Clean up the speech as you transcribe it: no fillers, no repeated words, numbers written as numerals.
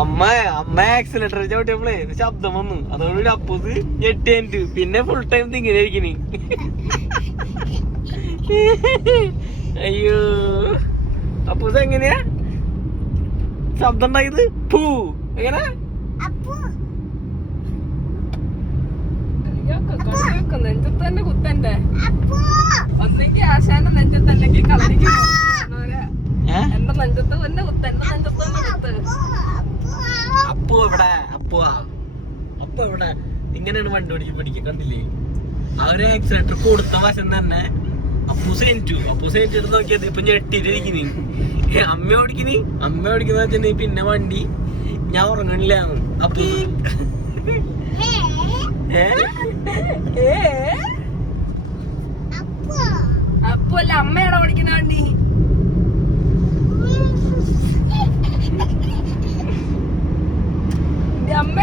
അമ്മ ആക്സിലേറ്റർ ചവിട്ടിയപ്പോളേ ശബ്ദം വന്നു. അതോടുകൂടി അപ്പൂസ് ഞെട്ടിയിട്ട് പിന്നെ ഫുൾ ടൈം ഇങ്ങനെ ഇരിക്കണി. അയ്യോ അപ്പൂസ് എങ്ങനെയാ ശബ്ദം ഉണ്ടായത്? പൂ എങ്ങനെ നെഞ്ചത്ത് തന്നെ കുത്തണ്ടേ? ഒന്നെങ്കിൽ ആശാന്റെ നെഞ്ചത്ത് അല്ലെങ്കിൽ കളരിക്ക് എന്റെ നെഞ്ചത്ത് തന്നെ കുത്ത. എന്റെ നെഞ്ചത്ത് തന്നെ കുത്ത്. അപ്പു എവിടെ? അപ്പു എവിടെ? ഇങ്ങനെയാണ് വണ്ടി പഠിക്കുക. കണ്ടില്ലേ അവര് ആക്സിലേറ്റർ കൊടുത്ത വശം തന്നെ അപ്പൂസ് എടുത്ത് നോക്കിയത് ഇപ്പൊ ഞെട്ടിട്ടിരിക്കുന്നു. അമ്മ ഓടിക്കുന്ന വെച്ചിട്ടുണ്ടെങ്കിൽ പിന്നെ വണ്ടി ഞാൻ ഉറങ്ങണില്ല. അപ്പൂസ് അപ്പല്ല അമ്മയാണോ ഓടിക്കുന്ന വണ്ടി? അമ്മ